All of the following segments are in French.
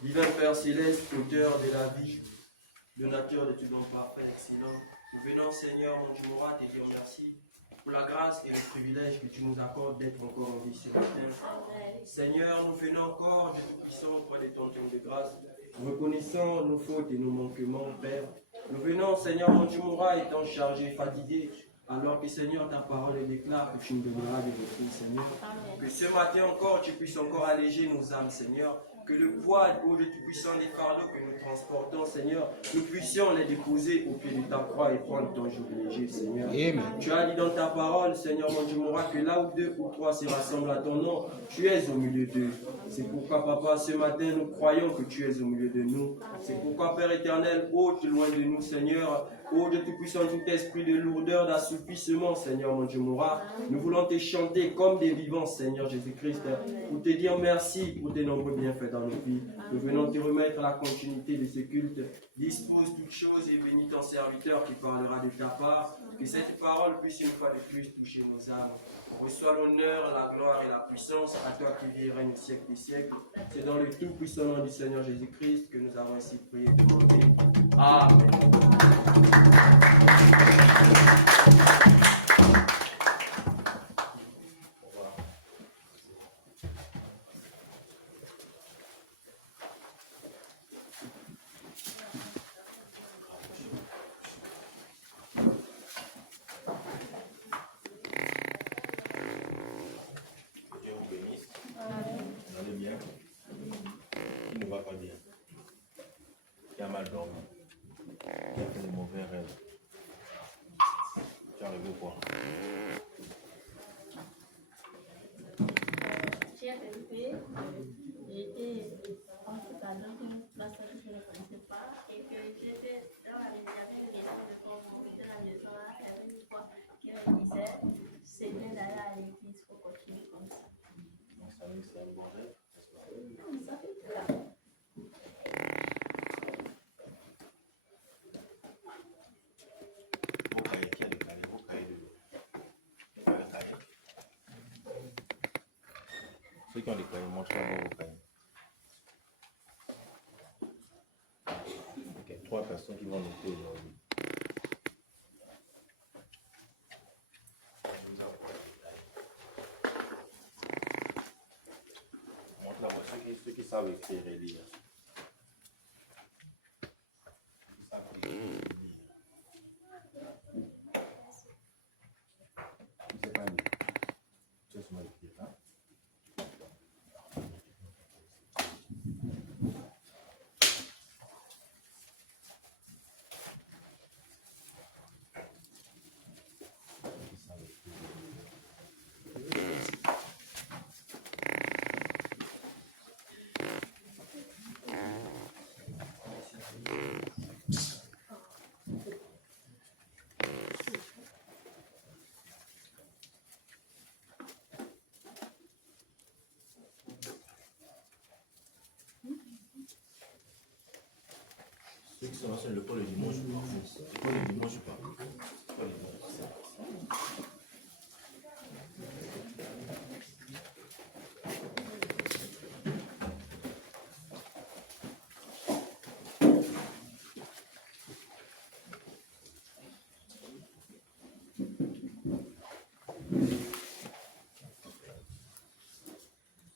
Divin Père Céleste, auteur de la vie, de nature de tout don parfait, excellent, nous venons, Seigneur, mon Dieu, te dire merci pour la grâce et le privilège que tu nous accordes d'être encore en vie ce matin. Seigneur, nous venons encore, Dieu Tout-Puissant, auprès de ton trône de grâce, reconnaissant nos fautes et nos manquements, Père. Nous venons, Seigneur, mon Dieu, étant chargé, fatigué, alors que, Seigneur, ta parole déclare que tu nous donneras des repos, Seigneur. Amen. Que ce matin encore, tu puisses encore alléger nos âmes, Seigneur. Que le poids, ô Dieu Tout-Puissant, des fardeaux que nous transportons, Seigneur, nous puissions les déposer au pied de ta croix et prendre ton joug léger, Seigneur. Amen. Tu as dit dans ta parole, Seigneur, mon Dieu, que là où deux ou trois se rassemblent à ton nom, tu es au milieu d'eux. C'est pourquoi, Papa, ce matin, nous croyons que tu es au milieu de nous. C'est pourquoi, Père éternel, ôte loin de nous, Seigneur, ô Dieu Tout-Puissant, tout esprit de lourdeur, d'assoupissement, Seigneur, mon Dieu, nous voulons te chanter comme des vivants, Seigneur Jésus-Christ, pour te dire merci pour tes nombreux bienfaits dans nos vies. Nous venons te remettre la continuité de ce culte. Dispose toutes choses et bénis ton serviteur qui parlera de ta part. Que cette parole puisse une fois de plus toucher nos âmes. Reçois l'honneur, la gloire et la puissance à toi qui vis et règne au siècle des siècles. C'est dans le tout puissant nom du Seigneur Jésus-Christ que nous avons ainsi prié et demandé. Amen. qui ont des cahiers, montre-moi vos cahiers. Ok, 3 personnes qui vont noter aujourd'hui. Montre-la ceux qui savent écrire et lire. Ceux qui sont sur le pôle le dimanche, je m'en fous. Le pôle le dimanche, je parle.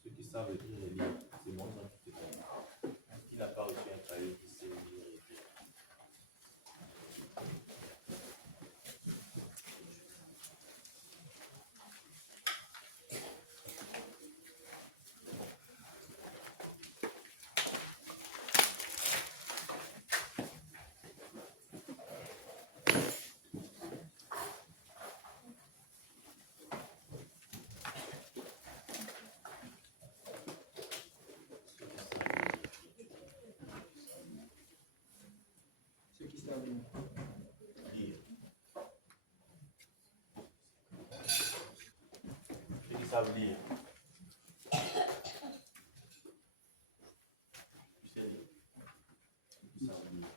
Ceux qui savent écrire et lire, c'est moi qui te donne. Qui n'a pas reçu un cahier qui sait lire et écrire? Ceux qui savent lire. Ceux qui savent lire. Tu sais lire. Ceux qui savent lire.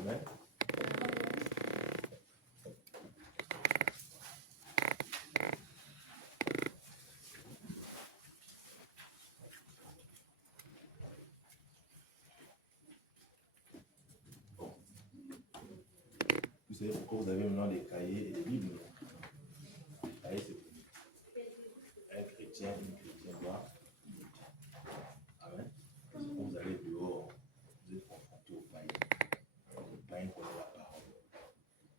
Amen. Vous savez pourquoi vous avez maintenant des cahiers et des Bibles? Les cahiers, c'est pour un chrétien, une chrétienne doit. Amen. Parce que quand vous allez dehors, vous êtes confronté au païen. Le païen connaît la parole.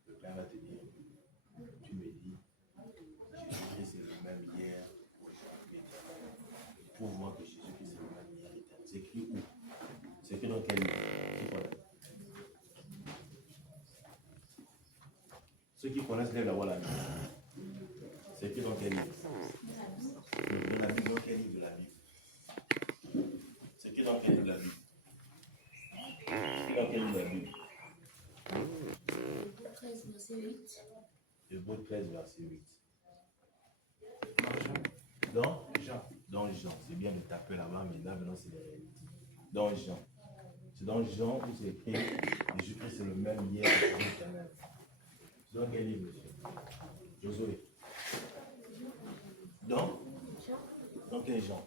Le païen va te dire, tu me dis, Jésus-Christ est le même hier, aujourd'hui. Prouve-moi que Jésus-Christ est le même hier, éternel. C'est écrit où? C'est écrit dans quel livre? Ceux qui connaissent lèvent la voix la Bible. C'est écrit dans quel livre? Dans la Bible, dans quel livre de la Bible? C'est écrit dans quel livre de la Bible? C'est dans quel livre de la Bible? 13, verset 8. Hébreux 13, verset 8. Dans Jean. C'est bien de taper là-bas, mais là maintenant c'est la réalité. Dans Jean. C'est dans Jean où c'est écrit Jésus-Christ c'est le même hier et aujourd'hui éternel. C'est dans quel livre, monsieur? Josué. Dans quel Jean?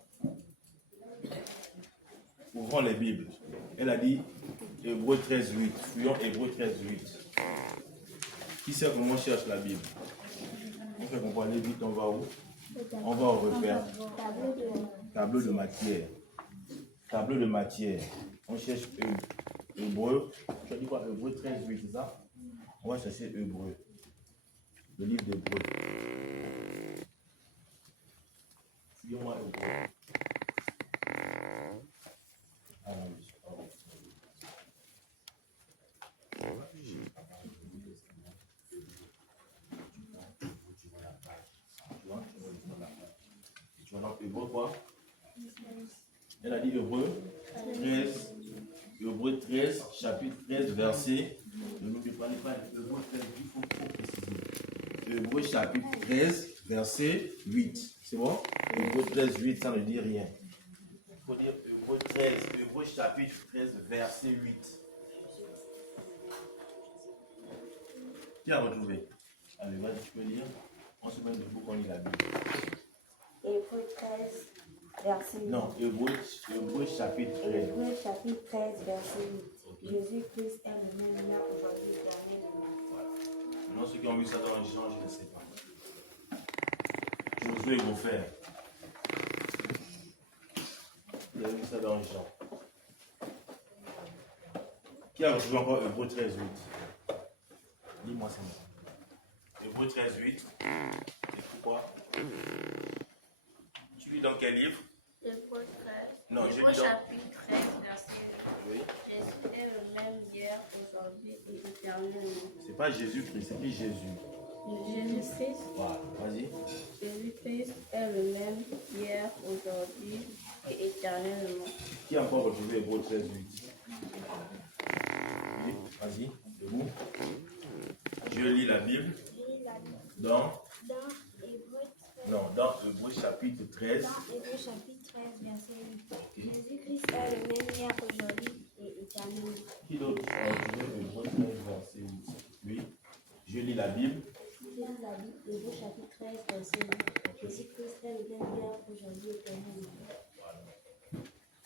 Ouvrons les Bibles. Elle a dit Hébreux 13, 8. Fuyons Hébreux 13, 8. Qui sait comment on cherche la Bible? On fait comprendre les vite, on va où? On va au repère. Tableau de matière. Tableau de matière. On cherche Hébreux. Tu as dit quoi? Hébreux 13, 8, c'est ça? On va chercher Hébreux. Le livre d'Hébreux. Fuyons-moi Hébreux. Ah non, tu vois Hébreux quoi? Elle a dit Hébreux 13, Hébreux 13, chapitre 13, verset. Ne n'oubliez pas, Hébreux 13, il faut préciser. Hébreu chapitre 13, verset 8. C'est bon? Hébreu 13, 8, ça ne dit rien. Il faut dire Hébreu chapitre 13, verset 8. Qui a retrouvé? Allez, vas-y, tu peux lire. On se met debout quand on lit la Bible. Hébreu 13, verset 8. Non, Hébreu chapitre 13. Hébreu chapitre 13, verset 8. Ok. Jésus-Christ est le même là aujourd'hui, éternellement. Voilà. Maintenant, ceux qui ont vu ça dans les gens, je ne sais pas. Josué vont faire. Vous avez vu ça dans les gens. Qui a retrouvé encore Hébreu 13, 8? Dis-moi ça. Hébreu 13, 8. C'est pourquoi? Tu lis dans quel livre? Hébreu 13. Non, j'ai Hébreu mis dans- chapitre 13, verset 1. Oui. Jésus est le même hier, aujourd'hui et éternellement. C'est pas Jésus-Christ, c'est qui Jésus? Jésus-Christ, Voilà, vas-y. Jésus-Christ est le même hier, aujourd'hui et éternellement. Qui a encore retrouvé Hébreu 13, 8? Oui, vas-y, debout. Je lis la Bible dans Hébreu chapitre 13. Dans Hébreu chapitre 13, verset 8. Jésus-Christ est le même hier, aujourd'hui et éternellement. Qui d'autre a retrouvé Hébreu 13, verset 8? Oui, je lis la Bible. Je lis la Bible, Hébreu chapitre 13, verset 8. Jésus-Christ est le même hier, aujourd'hui et éternellement.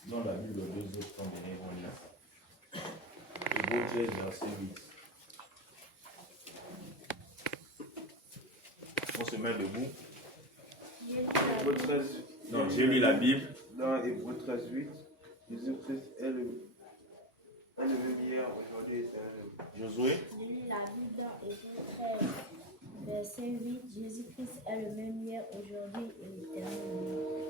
Dans la Bible, les deux autres sont derrière, on lit. Hébreu 13, verset 8. On se met debout. Hébreu 13, Donc, j'ai lu la Bible. dans Hébreu 13, 8, Jésus-Christ est le même hier, aujourd'hui et éternellement. Josué. Je lis la Bible dans Hébreu 13, verset 8. Jésus-Christ est le même hier, aujourd'hui et éternellement.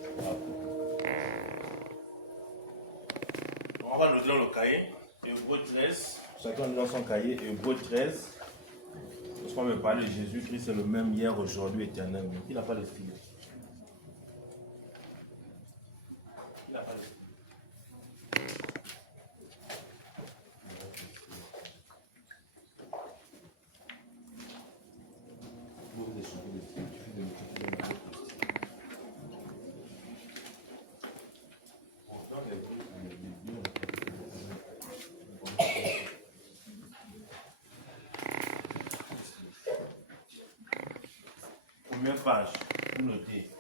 On va noter dans le cahier. Hébreu 13. Chacun dans son cahier. Hébreu 13. Parce qu'on me parle de Jésus-Christ, c'est le même hier, aujourd'hui, éternellement. Qui n'a pas de stylo? Qui n'a pas de stylo? Vous vous échangez des stylos, il suffit de multiplier le nombre de stylos. Pourtant, les autres, les Bibles, première page, vous notez.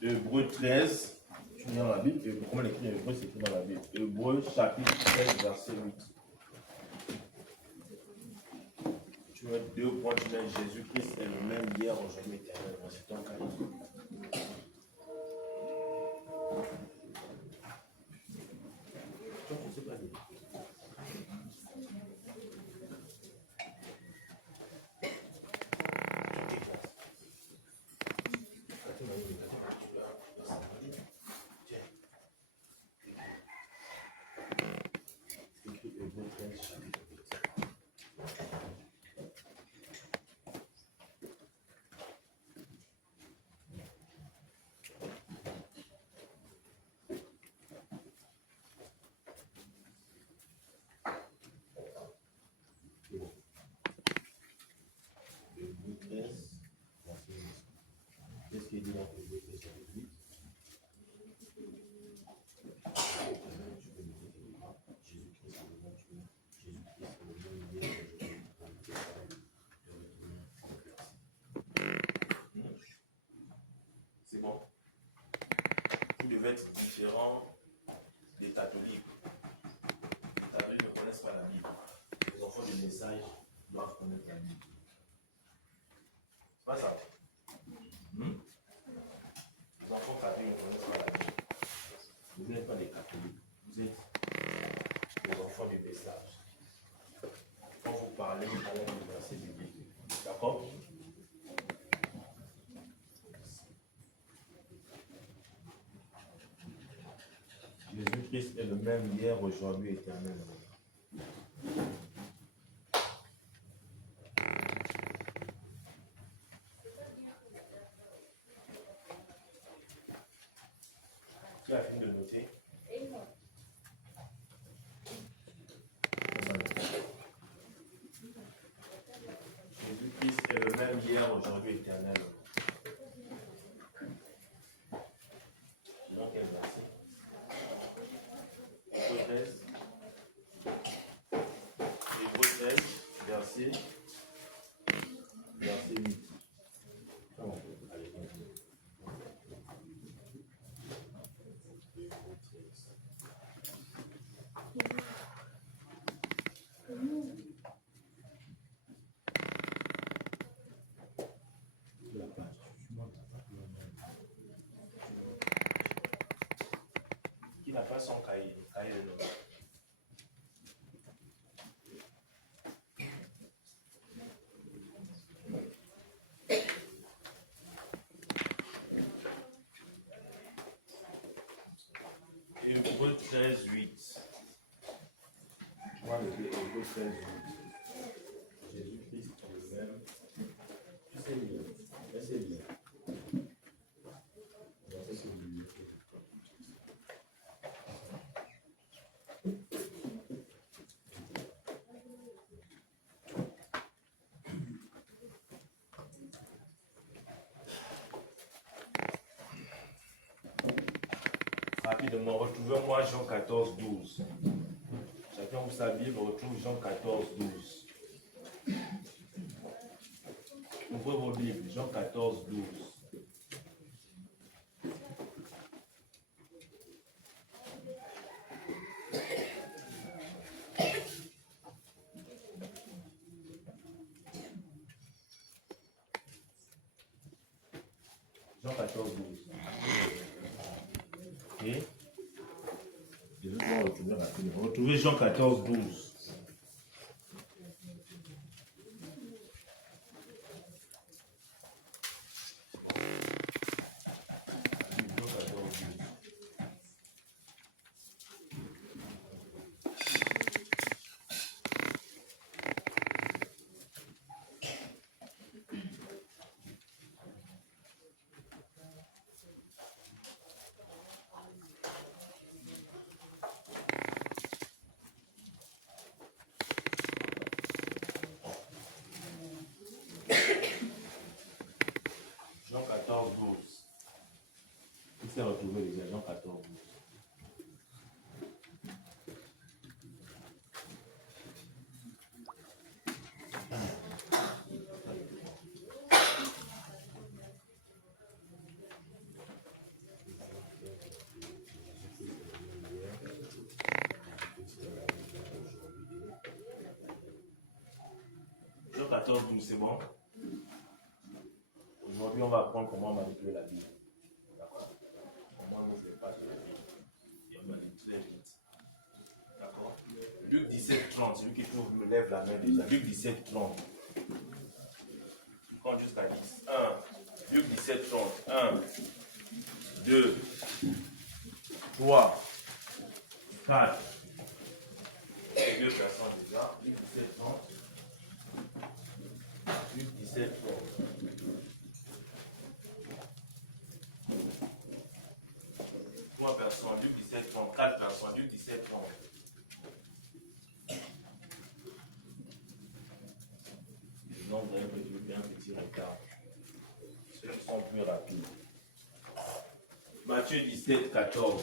Hébreu 13, tu viens dans la Bible, et comment l'écrit Hébreu, c'est écrit dans la Bible. Hébreu chapitre 13, verset 8. Tu mets 2 points, tu mets Jésus-Christ est le même hier, aujourd'hui, éternellement. C'est ton cahier. Toi, tu ne sais pas lire. Écrit Hébreu 13, chapitre 8. Hébreu 13, verset 8. Qu'est-ce qu'il dit dans Hébreu 13, verset 8? Jésus-Christ est le même Dieu. Jésus-Christ est le même hier, aujourd'hui, c'est bon. Vous devez être différent des catholiques. Les catholiques ne connaissent pas la Bible. Les enfants du message doivent connaître la Bible. C'est pas ça. Les enfants catholiques ne connaissent pas la Bible. Vous n'êtes pas des catholiques. Vous êtes les enfants du message. Quand vous parlez du verset biblique. D'accord? Jésus-Christ est le même hier, aujourd'hui, éternellement. Tu as fini de noter? hier, aujourd'hui, éternel. Selon quel verset? Hébreux 13. Hébreux 13, verset 8. Oh, allez, continue. Hébreux 13. Qui n'a pas son cahier? Cahier de l'homme. Hébreux 13, 8. Moi, le Hébreux 13, 8. Jésus-Christ est le même. Tu sais bien. Laissez bien. Rapidement, retrouvez-moi Jean 14, 12. Chacun ouvre sa Bible, retrouve Jean 14, 12. Ouvrez vos Bibles, Jean 14, 12. Jean 14, 12. Et je vais retrouver rapidement. Retrouvez Jean 14, 12. Jean 14, 12. Qui s'est retrouvé les gars? Jean 14, 12. Jean 14, 12, c'est bon? Aujourd'hui, on va apprendre comment manipuler la Bible. D'accord? Comment on ne fait pas de la Bible. Et on manipule très vite. D'accord? Luc 17, 30. Celui qui trouve me lève la main déjà. Luc 17, 30. Tu comptes jusqu'à 10. 1. Luc 17, 30. 1, 2, 3, 4. Et 2 personnes déjà. Luc 17, 30. Luc 17, 30. 3 personnes, Luc 17, 30. 4 personnes, Luc 17, 30. Le nombre d'un petit retard. Ceux qui sont plus rapides. Matthieu 17, 14.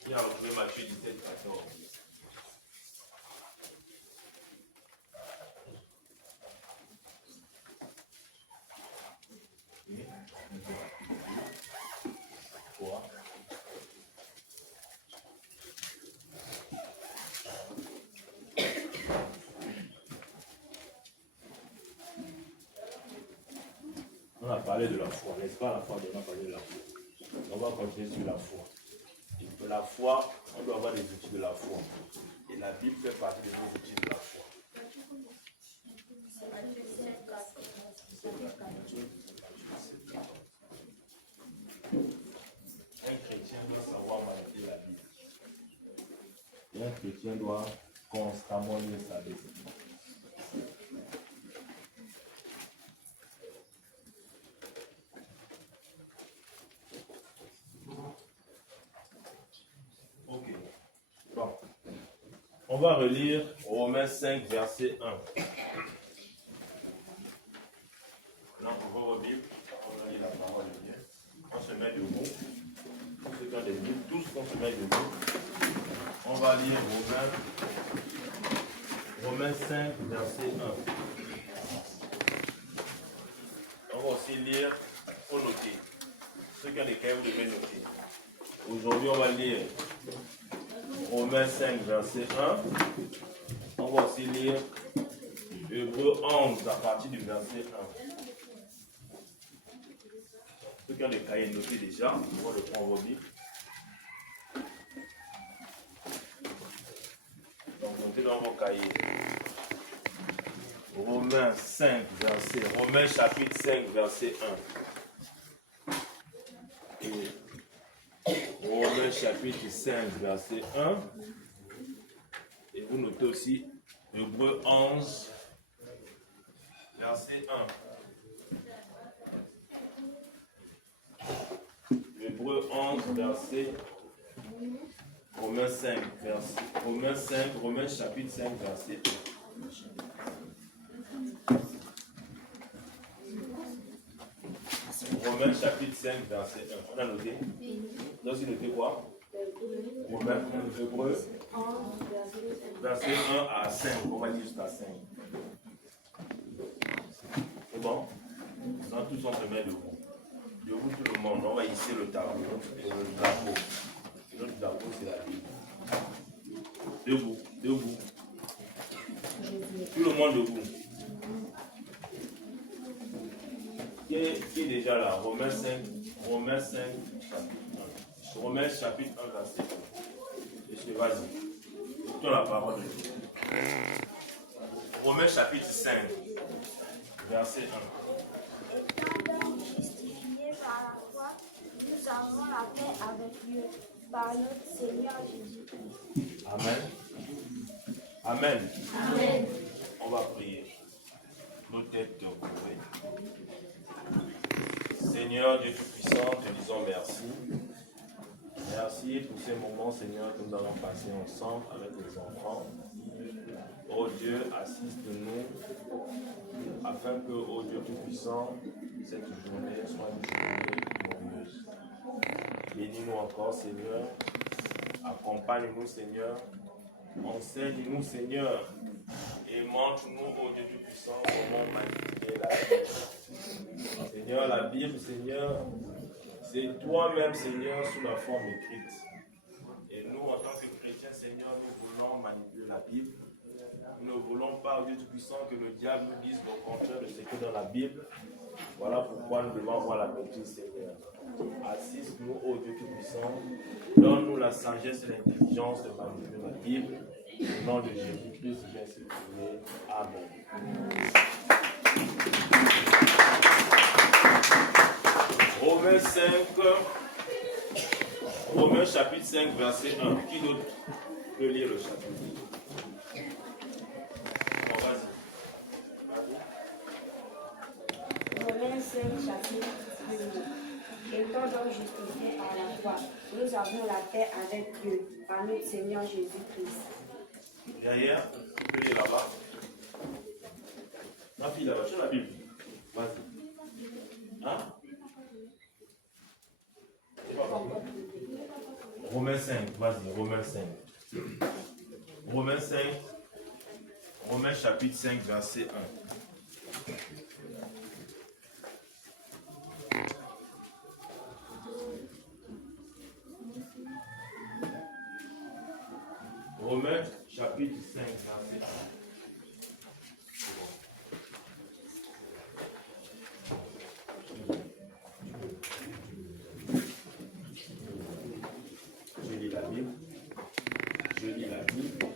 Qui a retrouvé Matthieu 17, 14? On a parlé de la foi, n'est-ce pas? La foi, on a parlé de la foi. On va continuer sur la foi. Et de la foi, on doit avoir des outils de la foi. Et la Bible fait partie des outils de la foi. Un chrétien doit savoir manipuler la Bible. Et un chrétien doit constamment lire sa Bible. Ok. Bon. On va relire Romains 5, verset 1. met debout. On va lire Romains 5, verset 1. On va aussi lire, il faut noter. Ceux qui ont des cahiers, vous devez noter. Aujourd'hui, on va lire Romains 5, verset 1. On va aussi lire Hébreux 11 à partir du verset 1. Ceux qui ont des cahiers, notez déjà. On va le prendre vos livres. Donc, notez dans vos cahiers. Romains 5, verset, Romains chapitre 5, verset 1. Et Romains chapitre 5, verset 1. Et vous notez aussi Hébreux 11, verset 1. Hébreux 11, verset Romains 5, verset Romains chapitre 5, verset 1. Romains chapitre 5, verset 1. On a noté? Vous avez noté quoi? Romains, Hébreux, verset 1 à 5. On va lire jusqu'à 5. C'est bon? Dans tous on se met debout. Debout tout le monde. On va hisser le tableau et le drapeau. Notre drapeau, c'est la Bible. Debout, debout. Tout le monde debout. Qui est déjà là? Romains 5, chapitre 1. Romains chapitre 1, verset 1. Monsieur, vas-y. Écoutons la parole de Dieu. Romains chapitre 5, verset 1. Étant donc justifiés par la foi, nous avons la paix avec Dieu, par notre Seigneur Jésus-Christ. Amen. Amen. Amen. On va prier. Nos têtes couvrées. Seigneur Dieu Tout-Puissant, te disons merci. Merci pour ces moments, Seigneur, que nous allons passer ensemble avec les enfants. Oh Dieu, assiste-nous afin que, oh Dieu Tout-Puissant, cette journée soit une journée glorieuse. Bénis-nous encore, Seigneur. Accompagne-nous, Seigneur. Enseigne-nous, Seigneur. Et montre-nous, oh Dieu Tout-Puissant, comment manipuler la Bible. Seigneur, la Bible, Seigneur, c'est toi-même, Seigneur, sous la forme écrite. Et nous, en tant que chrétiens, Seigneur, nous voulons manipuler la Bible. Nous ne voulons pas, oh Dieu Tout-Puissant, que le diable nous dise le contraire de ce qui est dans la Bible. Voilà pourquoi nous devons avoir la maîtrise, Seigneur. Assiste-nous, ô Dieu Tout-Puissant. Donne-nous la sagesse et l'intelligence de manipuler la Bible. Au nom de Jésus-Christ, j'ai ainsi prié. Amen. Romains 5, Romains chapitre 5, verset 1. Qui d'autre peut lire le chapitre? Bon, vas-y. Romains 5, chapitre 1. Étant donc justifiés par la foi, nous avons la paix avec Dieu, par notre Seigneur Jésus-Christ. Derrière, tu peux lire là-bas. Ma fille là-bas, sur la Bible. Vas-y. Hein? Romains 5, vas-y, Romains 5. Romains 5, Romains chapitre 5, verset 1. Romains chapitre 5, verset 1. Je lis la Bible.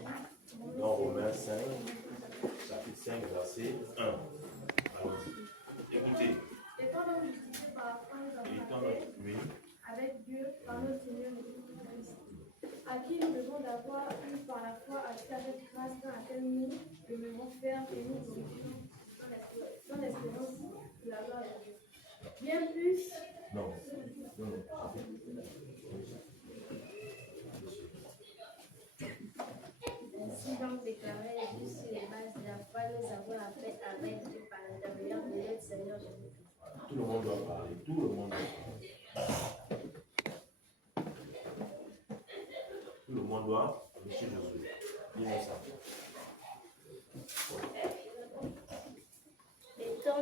Dans Romains 5, chapitre 5, verset 1. Allons-y. Écoutez. Étant donc justifiés par la foi, nous avons la paix Oui. avec Dieu, par notre Seigneur Jésus-Christ, à qui nous devons d'avoir eu par la foi accès à cette grâce dans laquelle nous demeurons fermes et nous glorifions dans l'espérance de la gloire de Dieu. Bien plus, Non. ainsi donc déclaré et vu sur les bases de la foi, nous avons la paix avec Dieu par l'intermédiaire de notre Seigneur Jésus-Christ. Tout le monde doit parler. Tout le monde doit parler.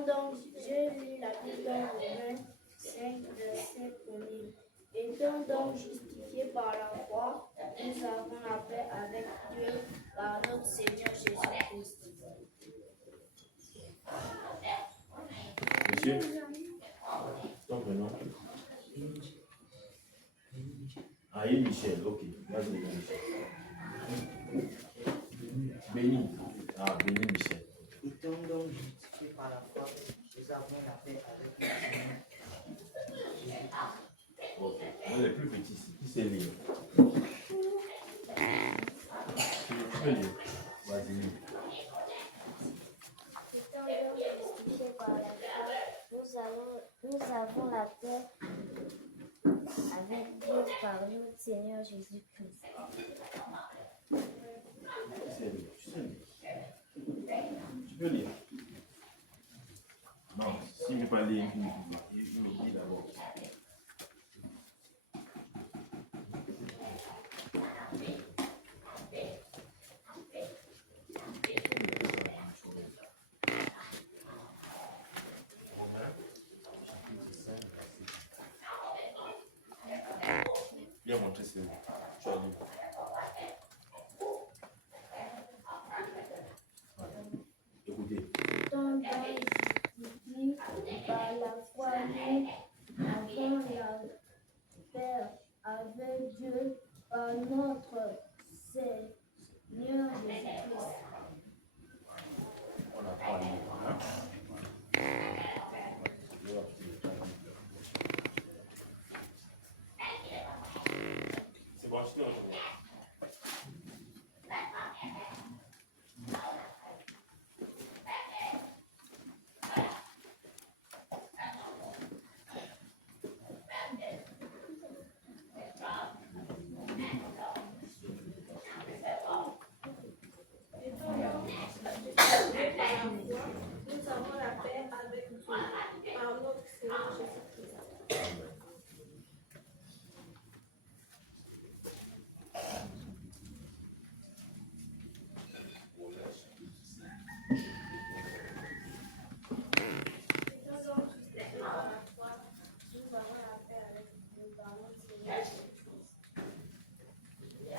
Étant donc, je lis la Bible dans Romains 5, verset 1er. Étant donc justifiés par la foi, nous avons la paix avec Dieu par notre Seigneur Jésus-Christ. Monsieur, ton prénom? Ah, il Michel, ok. Vas-y, Michel. Béni. Ah, béni Michel. Étant donc justifiés par la foi, nous avons la paix avec le Seigneur. Ok. On est les plus petits ici. Qui sait lire? Tu peux lire? Vas-y, lis. Étant donc justifiés par la foi, nous avons la paix avec Dieu par notre Seigneur Jésus-Christ. Tu sais lire. Tu sais lire. Tu peux lire? Non, si je ne peux pas lire, je lis d'abord. Viens montrer ce que tu as lu. Écoutez. Étant donc justifiés par la foi, nous avons la paix avec Dieu par notre Seigneur Jésus-Christ. On a pas lu. Hein? C'est bon, je te rejoins. Nous avons la paix avec Dieu par notre Seigneur Jésus-Christ.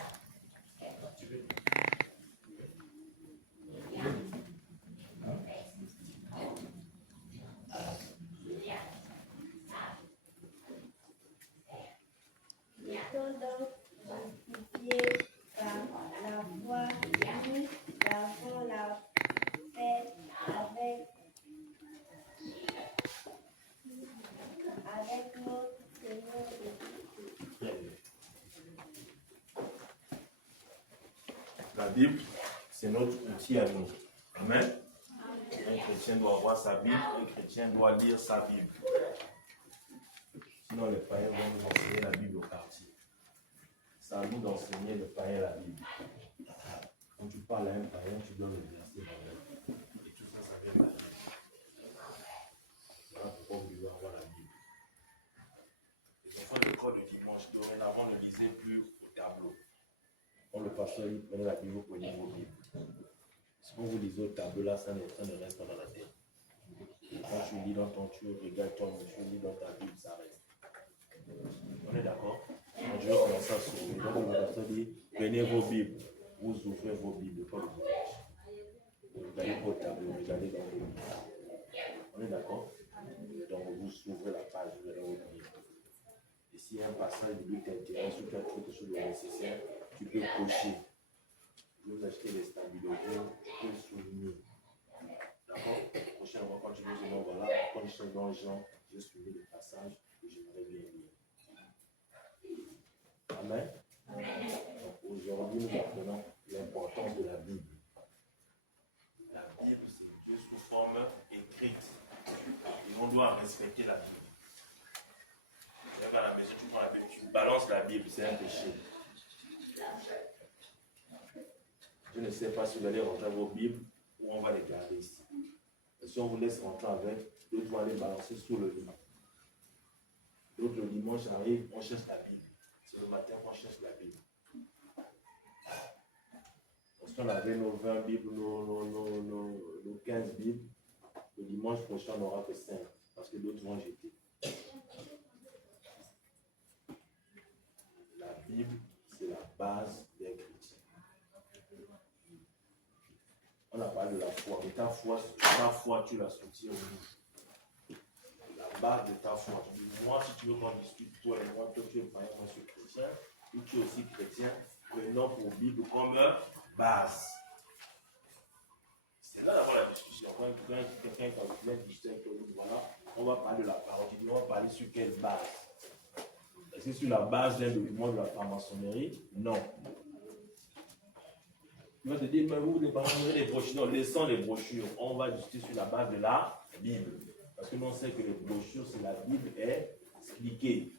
Étant donc justifiés par la foi, nous avons la paix avec notre Seigneur Jésus-Christ. Très bien. La Bible, c'est notre outil à nous. Amen. Un chrétien doit avoir sa Bible, un chrétien doit lire sa Bible. Sinon, les païens vont nous enseigner la Bible au quartier. C'est à nous d'enseigner le païen la Bible. Quand tu parles à un païen, tu dois le verser dans l'œil. Et tout ça, ça vient de la Bible. Voilà pourquoi vous devez avoir la Bible. Les enfants de l'école le dimanche, dorénavant, ne lisez plus au tableau. Quand le pasteur dit, prenez la Bible, vous prenez vos Bibles. Si vous lisez au tableau, là, ça ne reste pas dans la tête. Quand tu lis dans ton, tu regardes ton, tu lis dans ta Bible, ça reste. On est d'accord? Quand je vais commencer à s'ouvrir, donc le pasteur dit, prenez vos Bibles, vous ouvrez vos Bibles, pas le dimanche. Vous regardez pas au tableau, regardez dans vos Bibles. On est d'accord? Donc vous ouvrez la page, vous verrez votre Bible. Et s'il y a un passage qui t'intéresse ou tu as trouvé quelque chose de nécessaire, tu peux cocher. Vous achetez les stabilos, tu peux souligner. D'accord? Prochainement, quand tu nous demandes, voilà, quand je suis dans Jean, j'ai souligné le passage que j'aimerais bien lire. Amen. Donc aujourd'hui, nous apprenons l'importance de la Bible. La Bible, c'est Dieu sous forme écrite. Et on doit respecter la Bible. Et à la maison, tu prends la Bible, tu balances la Bible, c'est un péché. Je ne sais pas si vous allez rentrer vos Bibles ou on va les garder ici. Et si on vous laisse rentrer avec, d'autres vont aller balancer sous le lit. D'autres, le dimanche arrive, on cherche la Bible. C'est le matin qu'on cherche la Bible. Parce qu'on avait nos 20 Bibles, nos 15 Bibles. Le dimanche prochain, on n'aura que 5, parce que d'autres vont jeter. La Bible, c'est la base des chrétiens. On a parlé de la foi, mais ta foi, tu la soutiens où? La base de ta foi. Moi, si tu veux qu'on discute, toi et moi, toi tu es païen, moi je suis chrétien, ou tu es aussi chrétien, prenons pour Bible comme base. C'est là d'avoir la discussion. Quand quelqu'un vient discuter avec toi, voilà, on va parler de la parole. On va parler sur quelle base? Est-ce que sur la base d'un document de la franc-maçonnerie? Non. Tu vas te dire, mais vous, les brochures, non, laissons les brochures. On va discuter sur la base de la Bible. Parce que l'on sait que les brochures, c'est la Bible est expliquée.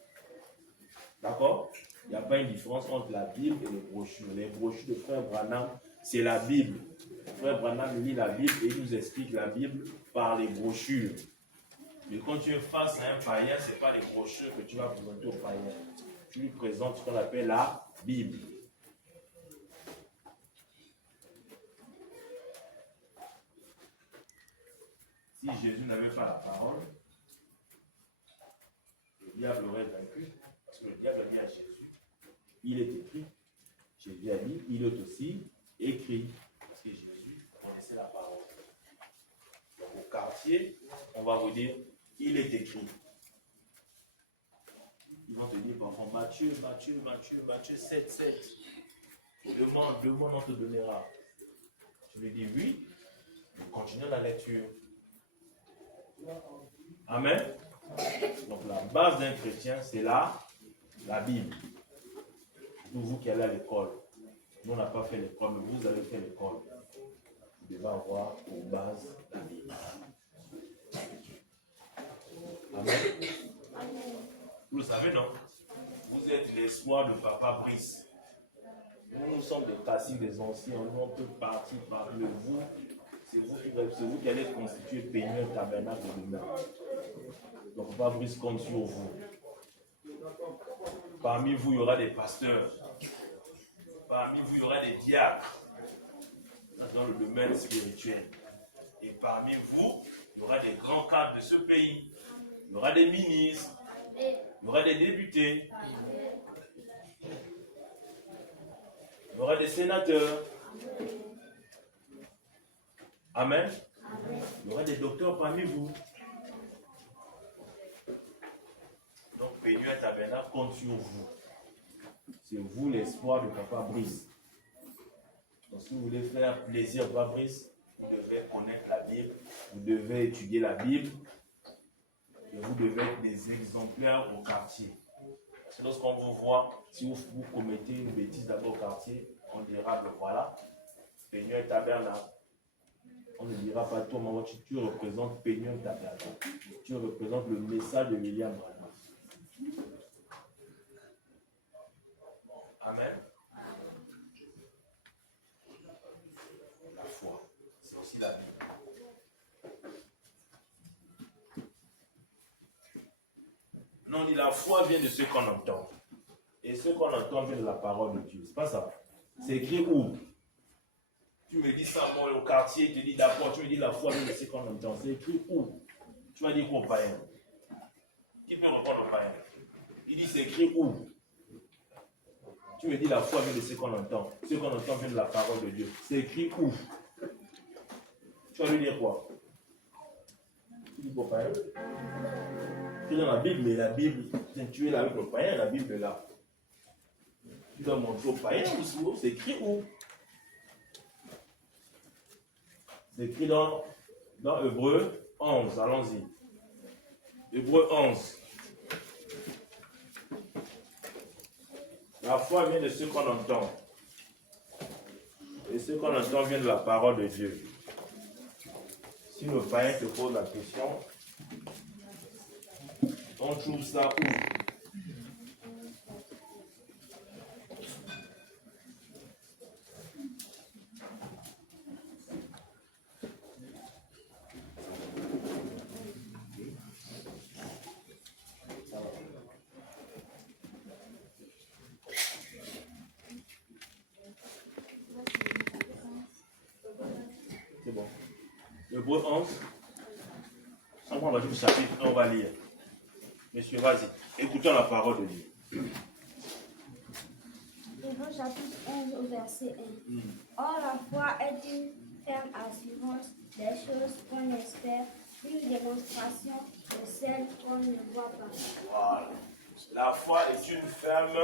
D'accord? Il n'y a pas une différence entre la Bible et les brochures. Les brochures de Frère Branham, c'est la Bible. Frère Branham lit la Bible et il nous explique la Bible par les brochures. Mais quand tu es face à un païen, ce n'est pas les brochures que tu vas présenter au païen. Tu lui présentes ce qu'on appelle la Bible. Si Jésus n'avait pas la parole, le diable aurait vaincu. Parce que le diable a dit à Jésus, il est écrit. Jésus a dit, il est aussi écrit. Parce que Jésus connaissait la parole. Donc au quartier, on va vous dire, il est écrit. Ils vont te dire parfois, Matthieu 7. Demande, on te donnera. Tu lui dis oui, nous continuons la lecture. Amen. Donc la base d'un chrétien, c'est la Bible. Vous qui allez à l'école, nous on n'a pas fait l'école, mais vous avez fait l'école. Vous devez avoir pour base la Bible. Amen. Vous le savez, non? Vous êtes l'espoir de Papa Brice. Nous sommes des classiques, des anciens, on peut partir par le vous. C'est vous qui allez constituer Peigneur Tabernacle demain. Donc Papa Brice compte sur vous. Parmi vous, il y aura des pasteurs. Parmi vous, il y aura des diacres. Dans le domaine spirituel. Et parmi vous, il y aura des grands cadres de ce pays. Il y aura des ministres. Il y aura des députés. Il y aura des sénateurs. Amen. Il y aura des docteurs parmi vous. Donc, Peigneur Tabernacle compte sur vous. C'est vous l'espoir de Papa Brice. Donc, si vous voulez faire plaisir à Papa Brice, vous devez connaître la Bible, vous devez étudier la Bible, et vous devez être des exemplaires au quartier. Parce que lorsqu'on vous voit, si vous commettez une bêtise d'abord au quartier, on dira, ben voilà, Peigneur Tabernacle. On ne dira pas, toi, maman, tu représentes Peigneur Tabernacle. Tu représentes le message de William Branham. Amen. La foi, c'est aussi la Bible. Non, on dit la foi vient de ce qu'on entend. Et ce qu'on entend vient de la parole de Dieu. C'est pas ça. C'est écrit où? Tu me dis ça, moi, au quartier, tu te dis d'accord, tu me dis la foi vient de ce qu'on entend. C'est écrit où? Tu vas dire quoi au païen? Qui peut répondre au païen? Il dit c'est écrit où? Tu me dis la foi vient de ce qu'on entend. Ce qu'on entend vient de la parole de Dieu. C'est écrit où? Tu vas lui dire quoi? Tu dis quoi au païen? Tu es dans la Bible, mais la Bible, tu es là avec le païen, la Bible est là. Tu dois montrer au païen où c'est écrit où? C'est écrit dans Hébreux 11, allons-y. Hébreux 11. La foi vient de ce qu'on entend. Et ce qu'on entend vient de la parole de Dieu. Si le païen te pose la question, on trouve ça où? C'est bon. Hébreux 11. On va au chapitre 1, on va lire. Monsieur, vas-y. Écoutons la parole de Dieu. Hébreux chapitre 11 au verset 1. Or, la foi est une ferme assurance des choses qu'on espère, une démonstration de celles qu'on ne voit pas. Voilà. La foi est une ferme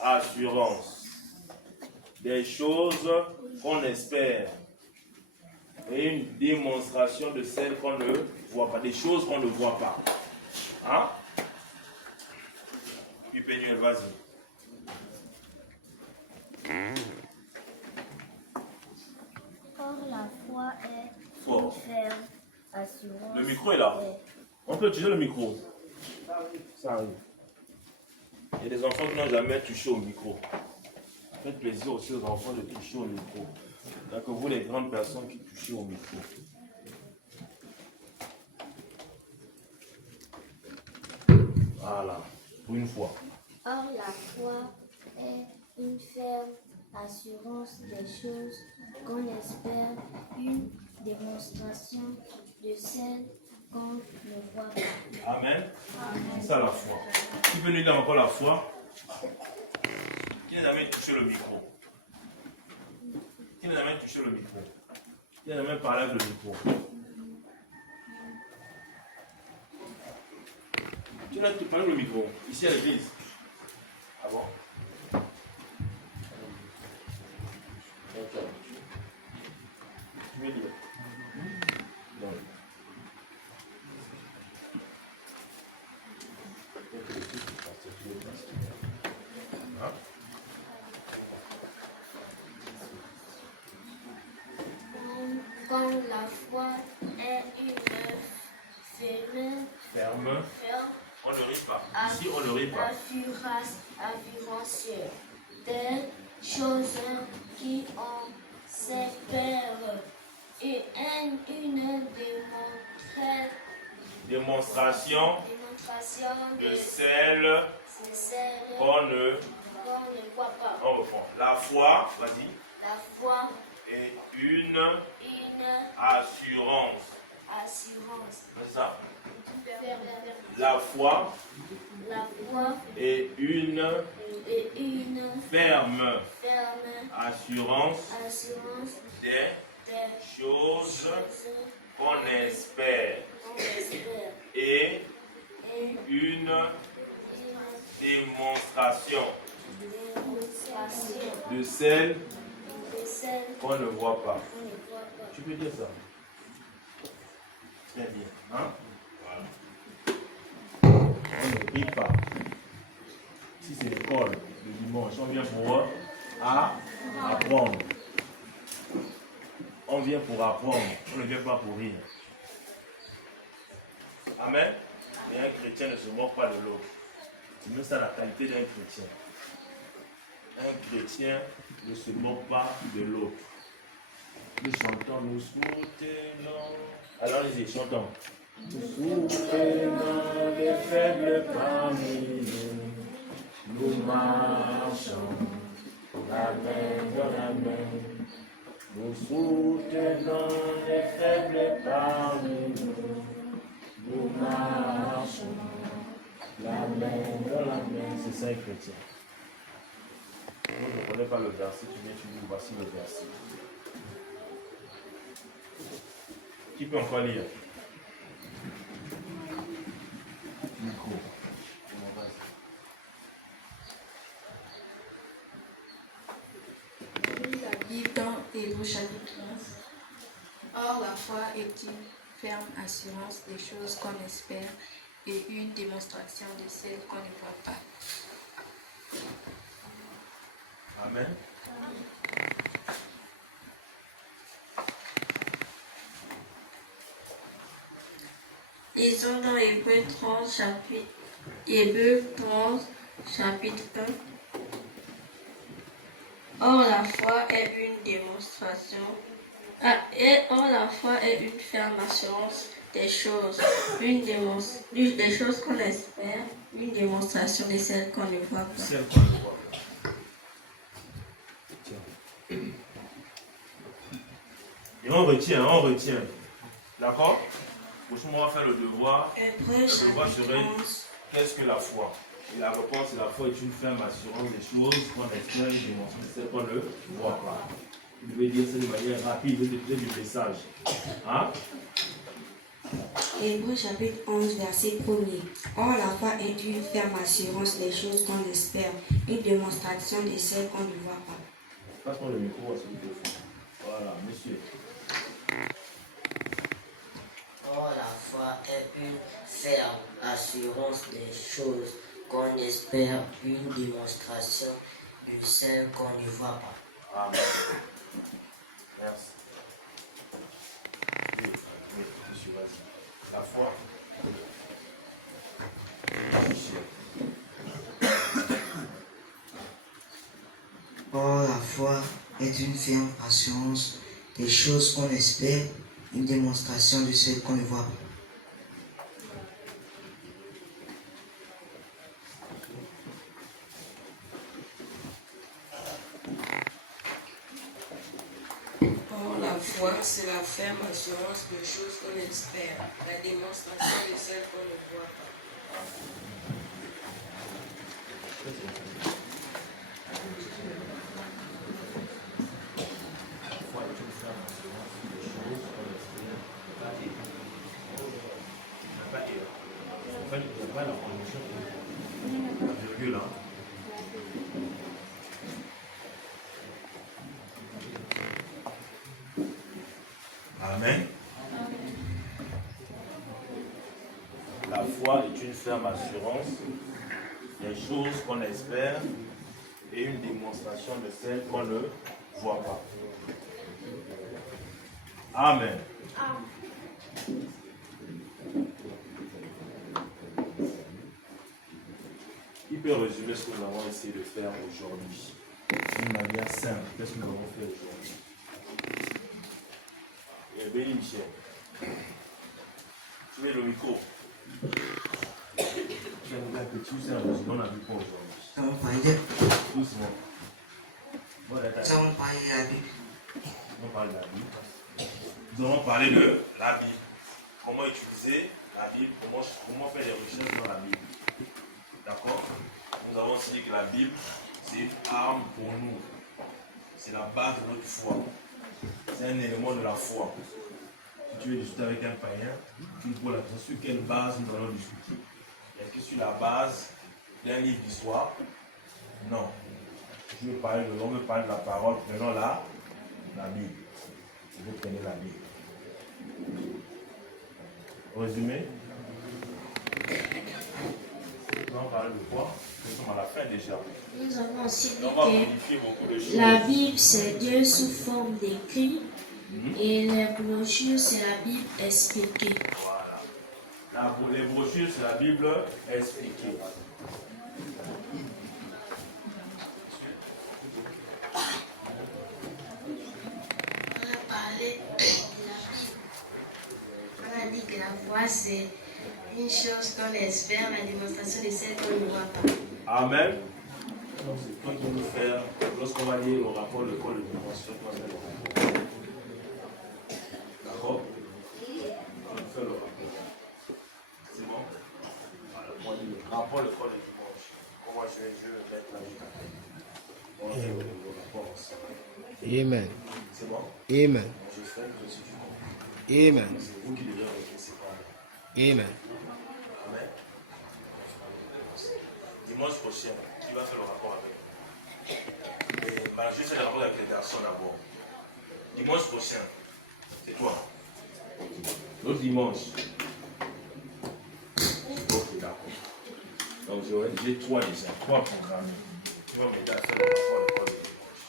assurance des choses qu'on espère et une démonstration de celles qu'on ne voit pas, des choses qu'on ne voit pas. Hein? Puis Pénuel, vas-y. Or, la foi est Fort. une ferme assurance. Le micro est là. On peut utiliser le micro. Ça arrive. Il y a des enfants qui n'ont jamais touché au micro. Faites plaisir aussi aux enfants de toucher au micro. Donc vous, les grandes personnes qui touchez au micro. Voilà. Pour une fois. Or, la foi est une ferme assurance des choses qu'on espère, une démonstration de celles qu'on ne voit pas. Amen. C'est ça la foi. Qui peut nous dire encore la foi? Qui n'a jamais touché le micro? Qui n'a jamais touché le micro? Qui n'a jamais parlé avec le micro? Qui n'a pas parlé avec le micro? Ici à l'église. Ah bon? Ok. Tu veux dire? Non. Hein? Quand la foi est une Ferme. On ne rit pas. Ici, on ne rit pas. assurance des choses qui en s'espèrent et une Démonstration démonstration de celle qu'on ne voit pas. on reprend. La foi, vas-y, La foi est une une assurance. assurance. C'est ça? La foi La foi est une est une ferme ferme assurance assurance des des choses choses qu'on espère qu'on espère et et une démonstration démonstration de celle de celles qu'on ne voit pas. qu'on ne voit pas. Tu peux dire ça? Très bien. Hein? On ne rit pas. Si c'est l'école, le dimanche, on vient pour apprendre. On vient pour apprendre. On ne vient pas pour rire. Amen. Et un chrétien ne se moque pas de l'autre. C'est même ça la qualité d'un chrétien. Un chrétien ne se moque pas de l'autre. Nous chantons, nous soutenons. Alors les chantons. Nous soutenons les faibles parmi nous. Nous marchons la main dans la main. Nous soutenons les faibles parmi nous. Nous marchons la main dans la main. C'est ça, un chrétien. Moi, je ne connais pas le verset, tu viens, tu dis, voici le verset. Qui peut encore lire? Micro. La Bible dans Hébreux chapitre 11. Or, la foi est une ferme assurance des choses qu'on espère et une démonstration de celles qu'on ne voit pas. Amen. Lisons dans Hébreux 11 chapitre 1. Or la foi est une démonstration. Or la foi est une ferme assurance des choses, des choses qu'on espère, une démonstration de celles qu'on ne voit pas. Celle qu'on ne voit pas. Tiens. Et on retient. D'accord? Prochainement, on va faire le devoir. Hébreux Le devoir chapitre serait 11. qu'est-ce que la foi? Et la réponse c'est la foi est une ferme assurance des choses qu'on espère et démontre celles qu'on ne voit pas. Vous devez dire ça de manière rapide, vous devez du message. Hein? Hébreux chapitre 11, verset 1er. Or, la foi est une ferme assurance des choses qu'on espère, une démonstration de celles qu'on ne voit pas. Passe-moi le micro à celui qui le fait. Voilà, monsieur. Or, la foi est une ferme assurance des choses qu'on espère, une démonstration de celles qu'on ne voit pas. Amen. Merci. Oui, monsieur, vas-y. La foi. Or, la foi est une ferme assurance des choses qu'on espère, une démonstration de celles qu'on ne voit pas. Or, la foi, c'est la ferme assurance de choses qu'on espère, la démonstration de celles qu'on ne voit pas. La foi est une ferme assurance des choses qu'on espère. En fait, il n'y a pas la conjonction. La virgule, hein. Amen. La foi est une ferme assurance des choses qu'on espère et une démonstration de celles qu'on ne voit pas. Amen. Qui peut résumer ce que nous avons essayé de faire aujourd'hui d'une manière simple? Qu'est-ce que nous avons fait aujourd'hui? Et béni Michel, tu mets le micro. Tu as un petit ou c'est un résumé, on a vu quoi aujourd'hui? Ça va parler, Doucement. Bon, d'accord. ça va parler de la Bible. On parle de la Bible. Nous allons parler de la Bible. Comment utiliser la Bible, comment faire des recherches dans la Bible. D'accord? Nous avons dit que la Bible, c'est une arme pour nous. C'est la base de notre foi. C'est un élément de la foi. Si tu veux discuter avec un païen, tu lui poses la question sur quelle base nous allons discuter. Est-ce que sur la base d'un livre d'histoire? Non. Je veux parler de l'homme, je veux parler de la parole. Prenons la Bible. Vous prenez la Bible. Résumé. On va parler de quoi? Nous sommes à la fin déjà. Nous avons aussi dit On va que modifier beaucoup de choses. la Bible, c'est Dieu sous forme d'écrit, et les brochures, c'est la Bible expliquée. Voilà. Les brochures, c'est la Bible expliquée. On a parlé de la Bible. On a dit que la foi, c'est une chose qu'on espère, la démonstration de celle qu'on ne voit pas. Amen. Donc, c'est quand on veut faire, lorsqu'on va lire le rapport de l'école de dimension, on va faire le rapport. D'accord? On fait le rapport. C'est bon? Voilà, on va lire le rapport de l'école de dimanche. Comment je vais mettre la vie. On va faire le rapport ensemble. Amen. C'est bon? Amen. Je fais, je suis du monde. Amen. C'est vous qui devez régler ces parents. Amen. Amen. Dimanche prochain, qui va faire le rapport avec? Je vais faire le rapport avec les garçons d'abord. Dimanche prochain, c'est toi. L'autre dimanche. Ok, d'accord. Donc j'ai trois déjà, trois programmés. Tu vas m'aider à faire le rapport avec le dimanche.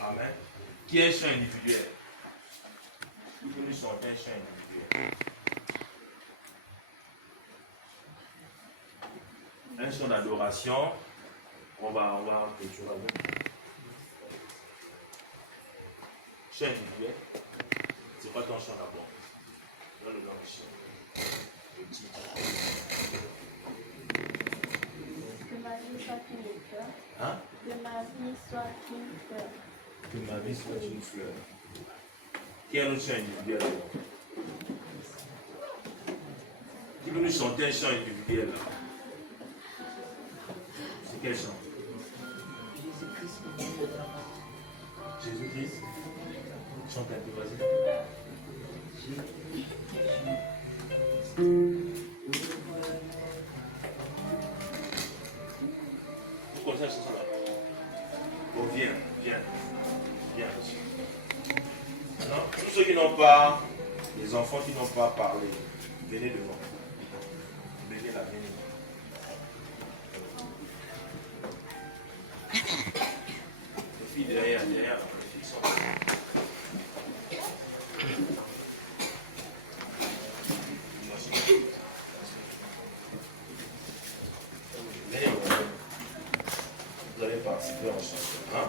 Amen. Qui est un chant individuel? Qui peut nous chanter un chant individuel? Un chant d'adoration. On va quelque chose avec. Chant individuel. C'est pas ton chant d'abord. Donne le nom du chant. Le titre. Que ma vie soit une fleur. Hein? Que ma vie soit une fleur. Que ma vie soit une fleur. Qui est notre chant individuel alors? peux nous chanter un chant individuel là. C'est quel chant? Jésus-Christ. Chante un peu, vas-y. Vous connaissez la chanson là? Oh, viens. Monsieur. Non, tous ceux qui n'ont pas, les enfants qui n'ont pas parlé, venez devant. Venez là, venez. Les filles derrière, les filles sont là. Venez, vous allez participer en chanson. Hein?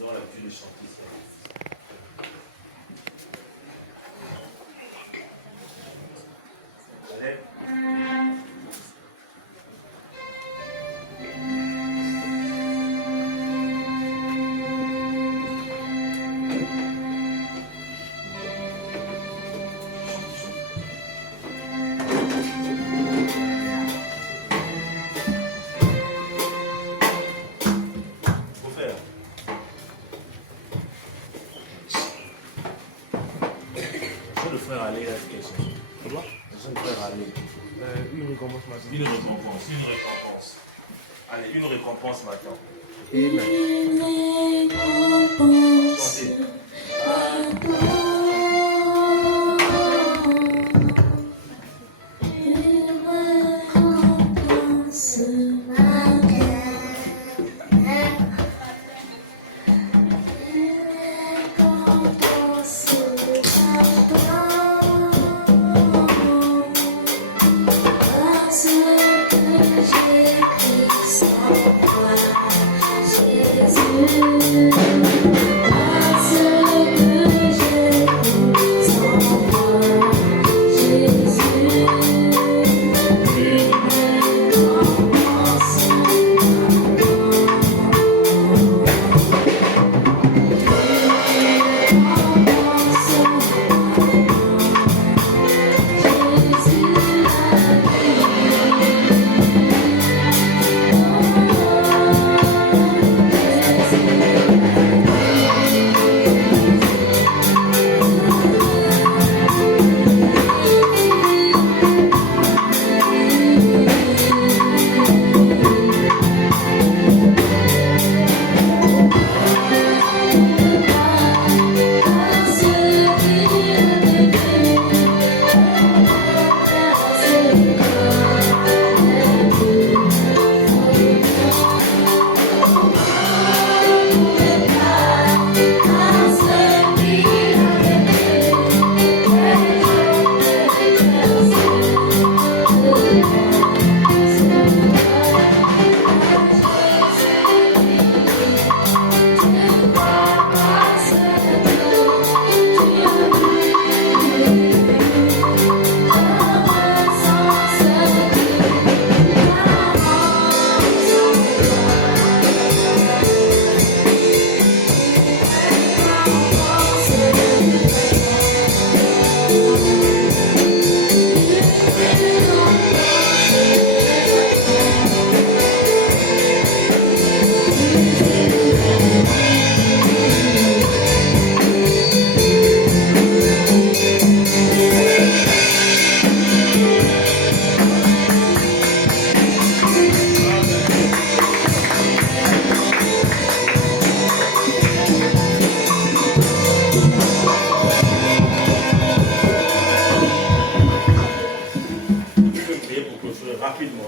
Dans l'habitude de chanter ça. Allez. Le frère aller là, c'est quelle chanson? Comment? Le frère aller. Une récompense maintenant. Une récompense. Allez, une récompense maintenant. Amen. Chantez.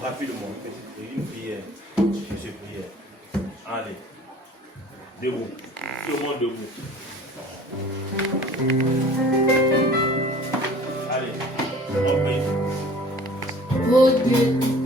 Rapidement, une prière. Je prière. Allez. Debout. Tout le monde debout. Allez. On prie. beau Dieu.